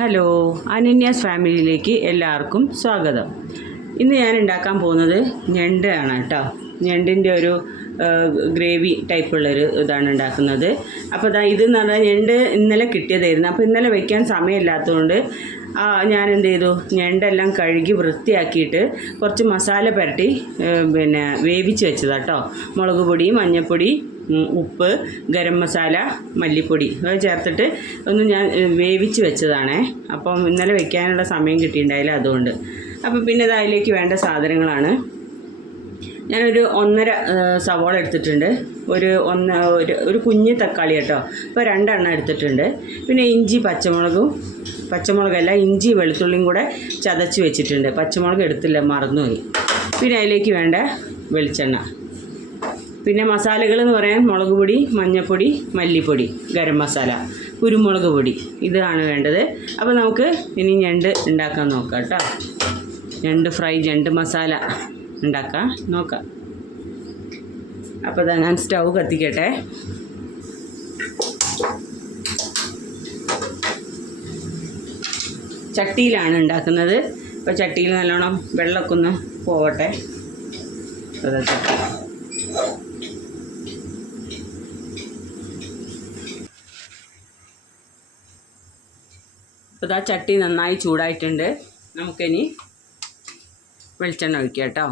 Hello, അനന്യാസ് ഫാമിലിയിലേക്ക് എല്ലാവർക്കും സ്വാഗതം. ഇന്ന് ഞാൻ ഉണ്ടാക്കാൻ പോകുന്നത് ഞണ്ടാണ് കേട്ടോ. ഞണ്ടിൻ്റെ ഒരു ഗ്രേവി ടൈപ്പുള്ളൊരു ഇതാണ് ഉണ്ടാക്കുന്നത്. അപ്പോൾ ഇതെന്ന് പറഞ്ഞാൽ ഞണ്ട് ഇന്നലെ കിട്ടിയതായിരുന്നു. അപ്പോൾ ഇന്നലെ വയ്ക്കാൻ സമയമില്ലാത്തതുകൊണ്ട് ഞാൻ എന്ത് ചെയ്തു, ഞണ്ടെല്ലാം കഴുകി വൃത്തിയാക്കിയിട്ട് കുറച്ച് മസാല പുരട്ടി വേവിച്ച് വെച്ചതാണ് കേട്ടോ. മുളക് പൊടി, മഞ്ഞൾപ്പൊടി, ഉപ്പ്, ഗരം മസാല, മല്ലിപ്പൊടി അത് ചേർത്തിട്ട് ഒന്ന് ഞാൻ വേവിച്ച് വെച്ചതാണേ. അപ്പം ഇന്നലെ വെക്കാനുള്ള സമയം കിട്ടിയിട്ടുണ്ടായില്ല, അതുകൊണ്ട്. അപ്പം പിന്നെ അതിലേക്ക് വേണ്ട സാധനങ്ങളാണ്. ഞാനൊരു 1.5 സവാള എടുത്തിട്ടുണ്ട്. ഒരു കുഞ്ഞ് തക്കാളി കേട്ടോ. ഇപ്പോൾ 2 എണ്ണം എടുത്തിട്ടുണ്ട്. പിന്നെ ഇഞ്ചി, പച്ചമുളകല്ല, ഇഞ്ചി വെളുത്തുള്ളിയും കൂടെ ചതച്ച് വെച്ചിട്ടുണ്ട്. പച്ചമുളക് എടുത്തില്ല, മറന്നുപോയി. പിന്നെ അതിലേക്ക് വേണ്ട വെളിച്ചെണ്ണ. പിന്നെ മസാലകൾ എന്ന് പറയാൻ മുളക് പൊടി, മഞ്ഞൾപ്പൊടി, മല്ലിപ്പൊടി, ഗരം മസാല, കുരുമുളക് പൊടി, ഇതാണ് വേണ്ടത്. അപ്പോൾ നമുക്ക് ഇനി ഞണ്ട് ഉണ്ടാക്കാൻ നോക്കാം കേട്ടോ. ഞണ്ട് മസാല ഉണ്ടാക്കാം നോക്കാം. അപ്പോൾ ഞാൻ സ്റ്റൗ കത്തിക്കട്ടെ. ചട്ടിയിലാണ് ഉണ്ടാക്കുന്നത്. അപ്പോൾ ചട്ടിയിൽ നല്ലോണം വെള്ളമൊക്കെ ഒന്ന് പോവട്ടെ. അപ്പോൾ ചട്ടി നന്നായി ചൂടായിട്ടുണ്ട്. നമുക്കിനി വെളിച്ചെണ്ണ ഒഴിക്കാം കേട്ടോ.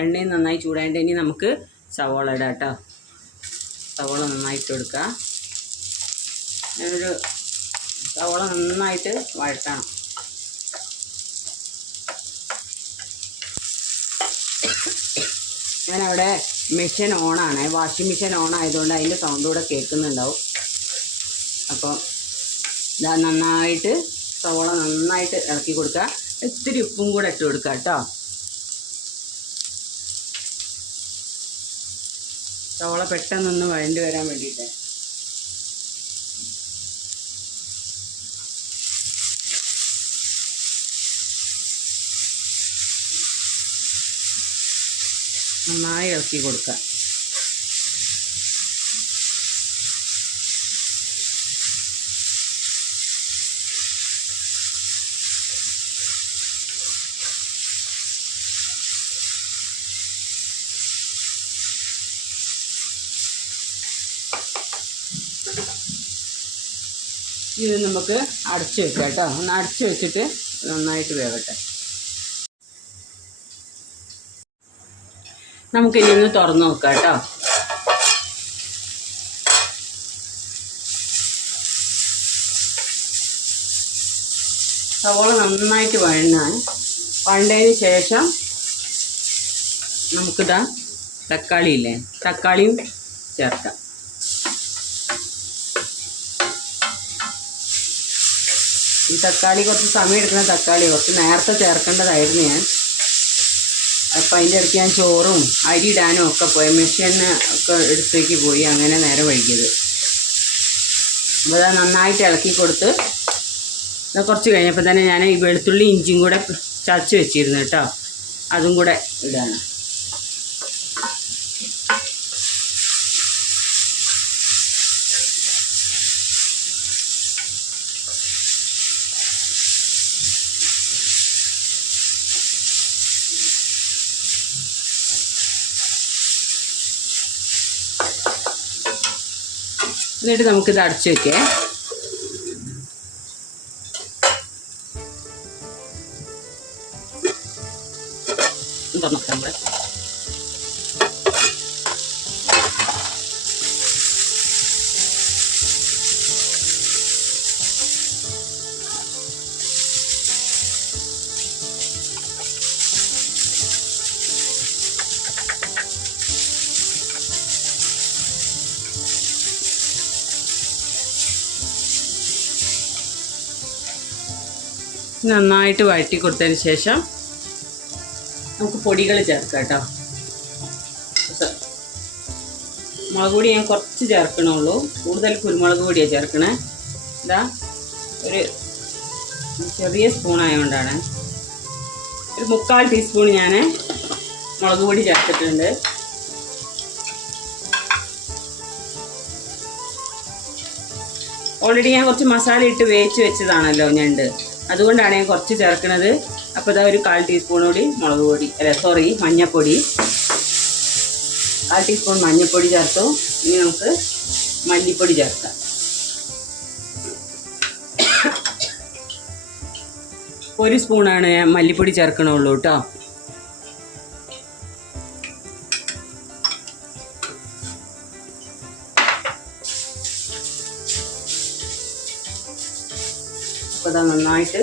എണ്ണയും നന്നായി ചൂടായിട്ട് ഇനി നമുക്ക് സവാള ഇടാം കേട്ടോ. സവാള നന്നായിട്ട് എടുക്കുക. സവാള നന്നായിട്ട് വഴറ്റണം. ഞാനവിടെ മെഷീൻ ഓണാണ്, വാഷിംഗ് മെഷീൻ ഓൺ ആയതുകൊണ്ട് അതിൻ്റെ സൗണ്ട് കൂടെ കേൾക്കുന്നുണ്ടാവും. അപ്പോൾ സവാള നന്നായിട്ട് ഇളക്കി കൊടുക്കുക. ഇത്തിരി ഉപ്പും കൂടെ ഇട്ട് കൊടുക്കുക കേട്ടോ. സവാള പെട്ടെന്നൊന്ന് വഴണ്ടി വരാൻ വേണ്ടിയിട്ട്. നന്നായി ഇളക്കി കൊടുക്കുക. ഇത് നമുക്ക് അടച്ച് വെക്കാം കേട്ടോ. ഒന്ന് അടച്ച് വെച്ചിട്ട് നന്നായിട്ട് വേവട്ടെ. നമുക്കിനി ഒന്ന് തുറന്ന് നോക്കാം കേട്ടോ. സവാള നന്നായിട്ട് വഴണ്ടതിന് ശേഷം നമുക്കിതാ തക്കാളിയും ചേർക്കാം. ഈ തക്കാളി കുറച്ച് സമയം എടുക്കുന്ന തക്കാളി, കുറച്ച് നേരത്തെ ചേർക്കേണ്ടതായിരുന്നു ഞാൻ. അപ്പം അതിൻ്റെ ഇടയ്ക്ക് ഞാൻ ചോറും അരി ഇടാനും ഒക്കെ പോയി, മെഷീന് ഒക്കെ എടുത്തേക്ക് പോയി, അങ്ങനെ നേരെ വൈകിയത്. അപ്പോൾ അത് നന്നായിട്ട് ഇളക്കി കൊടുത്ത് കുറച്ച് കഴിഞ്ഞപ്പോൾ തന്നെ ഞാൻ ഈ വെളുത്തുള്ളി ഇഞ്ചിയും കൂടെ ചതച്ച് വെച്ചിരുന്നു കേട്ടോ. അതും കൂടെ ഇടാണ്. എന്നിട്ട് നമുക്കിത് അടച്ച് വയ്ക്കേ. തുറന്നോക്കാം. നന്നായിട്ട് വഴറ്റി കൊടുത്തതിന് ശേഷം നമുക്ക് പൊടികൾ ചേർക്കാം കേട്ടോ. മുളക് പൊടി ഞാൻ കുറച്ച് ചേർക്കണുള്ളൂ, കൂടുതൽ കുരുമുളക് പൊടിയാണ് ചേർക്കണേ. ഒരു ചെറിയ സ്പൂൺ ആയതുകൊണ്ടാണ്. ഒരു 3/4 ടീസ്പൂൺ ഞാൻ മുളക് പൊടി ചേർത്തിട്ടുണ്ട്. ഓൾറെഡി ഞാൻ കുറച്ച് മസാല ഇട്ട് വേവിച്ച് വെച്ചതാണല്ലോ ഞണ്ട്, അതുകൊണ്ടാണ് ഞാൻ കുറച്ച് ചേർക്കുന്നത്. അപ്പോൾ ഇതാ ഒരു 1/4 ടീസ്പൂൺ കൂടി മുളക് പൊടി, മഞ്ഞൾപ്പൊടി, 1/4 ടീസ്പൂൺ മഞ്ഞൾപ്പൊടി ചേർത്തു. ഇനി നമുക്ക് മല്ലിപ്പൊടി ചേർക്കാം. 1 സ്പൂണാണ് ഞാൻ മല്ലിപ്പൊടി ചേർക്കണുള്ളൂ കേട്ടോ. അപ്പോൾ അത് നന്നായിട്ട്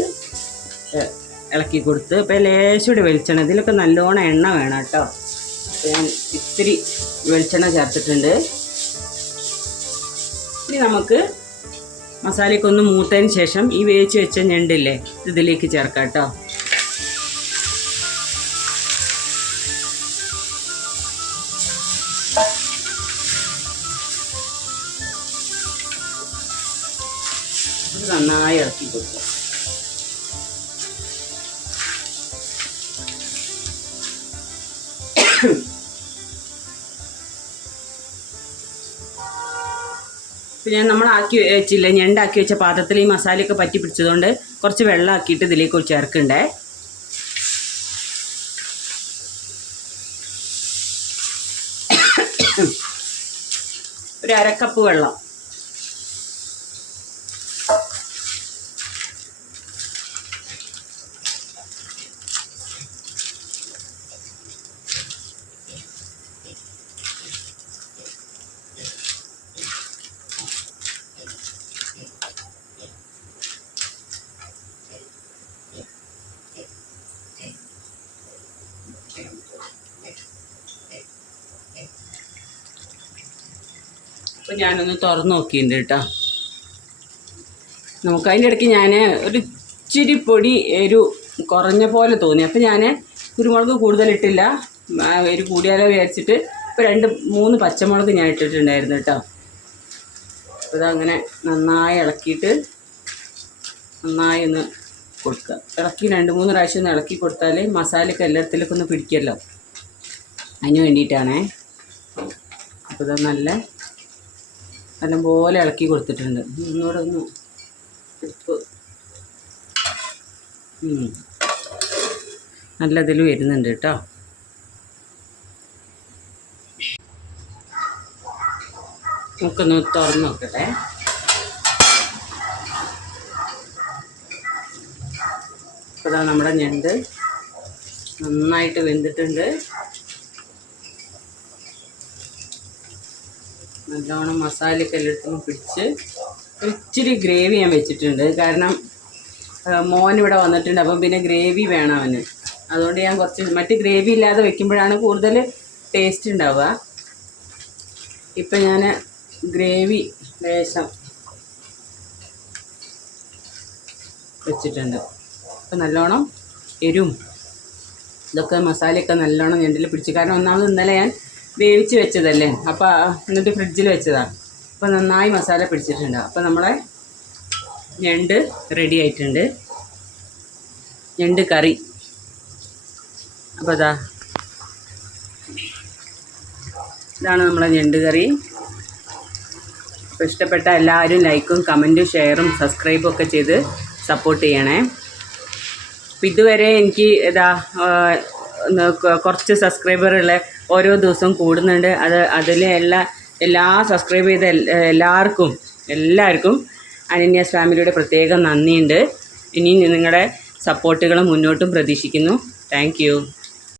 ഇളക്കി കൊടുത്ത്, ഇപ്പോൾ ലേശൂടെ വെളിച്ചെണ്ണ, ഇതിലൊക്കെ നല്ലോണം എണ്ണ വേണം കേട്ടോ. അപ്പോൾ ഞാൻ ഇത്തിരി വെളിച്ചെണ്ണ ചേർത്തിട്ടുണ്ട്. ഇനി നമുക്ക് മസാലയൊക്കെ ഒന്ന് മൂത്തതിന് ശേഷം ഈ വേവിച്ച് വെച്ച ഞണ്ടില്ലേ ഇതിലേക്ക് ചേർക്കാം കേട്ടോ. നന്നായി ഇളക്കി കൊടുക്കുക. ഞാൻ നമ്മളാക്കി വെച്ചില്ല, ഞണ്ടാക്കി വെച്ച പാത്രത്തിൽ ഈ മസാലയൊക്കെ പറ്റി പിടിച്ചതുകൊണ്ട് കുറച്ച് വെള്ളം ആക്കിയിട്ട് ഇതിലേക്ക് ചേർക്കണ്ടേ. ഒരു 1/2 കപ്പ് വെള്ളം. അപ്പോൾ ഞാനൊന്ന് തുറന്ന് നോക്കിയിട്ടുണ്ട് കേട്ടോ. നമുക്ക് അതിൻ്റെ ഇടയ്ക്ക് ഞാൻ ഒരു ഇച്ചിരി പൊടി കുറഞ്ഞ പോലെ തോന്നി. അപ്പോൾ ഞാൻ കുരുമുളക് കൂടുതലിട്ടില്ല, കൂടിയാലോ വിചാരിച്ചിട്ട് ഇപ്പോൾ 2-3 പച്ചമുളക് ഞാൻ ഇട്ടിട്ടുണ്ടായിരുന്നു കേട്ടോ. അപ്പോൾ ഇതങ്ങനെ നന്നായി ഇളക്കിയിട്ട് നന്നായി ഒന്ന് കൊടുക്കുക. ഇളക്കി 2-3 പ്രാവശ്യം ഒന്ന് ഇളക്കി കൊടുത്താൽ മസാലയൊക്കെ എല്ലാത്തിലൊക്കെ ഒന്ന് പിടിക്കുമല്ലോ, അതിന് വേണ്ടിയിട്ടാണേ. അപ്പോൾ ഇത് നല്ലപോലെ ഇളക്കി കൊടുത്തിട്ടുണ്ട്. ഒന്നുകൂടെ ഒന്ന് നല്ലതിൽ വരുന്നുണ്ട് കേട്ടോ. നമുക്കൊന്ന് തുറന്ന് നോക്കട്ടെ. അപ്പോൾ ഇതാ നമ്മുടെ ഞണ്ട് നന്നായിട്ട് വെന്തിട്ടുണ്ട്. നല്ലോണം മസാലയൊക്കെ എല്ലായിടത്തും പിടിച്ച് ഇച്ചിരി ഗ്രേവി ഞാൻ വെച്ചിട്ടുണ്ട്. കാരണം മോനിവിടെ വന്നിട്ടുണ്ട്, അപ്പം പിന്നെ ഗ്രേവി വേണം അവന്. അതുകൊണ്ട് ഞാൻ മറ്റ് ഗ്രേവി ഇല്ലാതെ വെക്കുമ്പോഴാണ് കൂടുതൽ ടേസ്റ്റ് ഉണ്ടാവുക. ഇപ്പം ഞാൻ ഗ്രേവി ലേശം വെച്ചിട്ടുണ്ട്. അപ്പം നല്ലോണം എരിവും ഇതൊക്കെ മസാലയൊക്കെ നല്ലോണം ഞണ്ടിൽ പിടിച്ച്. കാരണം ഒന്നാമത് ഇന്നലെ ഞാൻ വേവിച്ച് വെച്ചതല്ലേ, അപ്പോൾ എന്നിട്ട് ഫ്രിഡ്ജിൽ വെച്ചതാണ്. അപ്പോൾ നന്നായി മസാല പിടിച്ചിട്ടുണ്ട്. അപ്പോൾ നമ്മളെ ഞണ്ട് റെഡി ആയിട്ടുണ്ട്, ഞണ്ട് കറി. അപ്പോൾ ഇതാണ് നമ്മളെ ഞണ്ട് കറി. അപ്പോൾ ഇഷ്ടപ്പെട്ട എല്ലാവരും ലൈക്കും കമൻറ്റും ഷെയറും സബ്സ്ക്രൈബും ഒക്കെ ചെയ്ത് സപ്പോർട്ട് ചെയ്യണേ. അപ്പോൾ ഇതുവരെ എനിക്ക് കുറച്ച് സബ്സ്ക്രൈബറുള്ള ഓരോ ദിവസവും കൂടുന്നുണ്ട്. അതിലെ എല്ലാ സബ്സ്ക്രൈബ് ചെയ്ത എല്ലാവർക്കും അനന്യാസ് ഫാമിലിയുടെ പ്രത്യേകം നന്ദിയുണ്ട്. ഇനി നിങ്ങളുടെ സപ്പോർട്ടുകൾ മുന്നോട്ടും പ്രതീക്ഷിക്കുന്നു. Thank you.